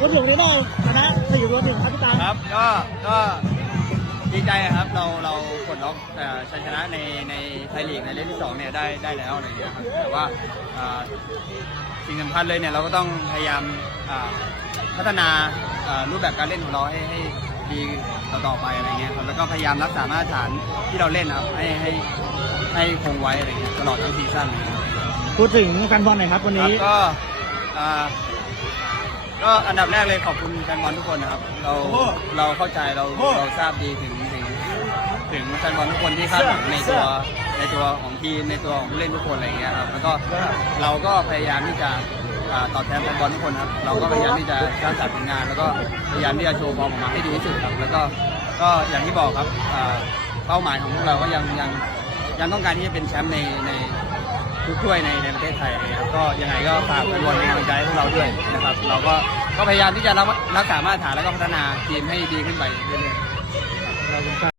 รถหลวงนี่ได้ชนะสี่รถหนึ่งครับพี่ตาครับก็ก็ดีใจครับเราเรากดล็อกเอ่อชัยชนะในในไทยลีกในเล่นที่สองเนี่ยได้ได้แล้วอะไรอย่างเงี้ยครับแต่ว่าอ่าสิ่งสำคัญเลยเนี่ยเราก็ต้องพยายามอ่าพัฒนาอ่ารูปแบบการเล่นของเราให้ให้ดีต่อๆไปอะไรเงี้ยครับแล้วก็พยายามรักษามาตรฐานที่เราเล่นนะครับให้ให้ให้คงไว้อะไรเงี้ยตลอดทั้งซีซั่นเลยครับพูดถึงแฟนบอลหน่อยครับวันครับนี้ก็อ่า ก็อันดับแรกเลยขอบคุณแฟนบอลทุกคนนะครับ เราเราเข้าใจเราเราทราบดีถึงถึงถึงแฟนบอลทุกคนที่คาดหวังในตัวในตัวของทีมในตัวของผู้เล่นทุกคนอะไรอย่างเงี้ยครับแล้วก็เราก็พยายามที่จะอ่าตอบแทนแฟนบอลทุกคนครับเราก็พยายามที่จะสร้างสรรค์ผลงาน แล้วก็พยายามที่จะโชว์ฟอร์มออกมาให้ดีที่สุดครับ แล้วก็ก็อย่างที่บอกครับอ่าเป้าหมายของพวกเราก็ยังยังยังต้องการที่จะเป็นแชมป์ในใน ทุกถ้วยในในประเทศไทยนะครับก็ยังไงก็ฝากแฟนบอลเป็นกำลังใจให้พวกเราด้วยนะครับ เราก็ก็พยายามที่จะรักรักษามาตรฐานแล้วก็พัฒนาทีมให้ดีขึ้นไปเรื่อยๆ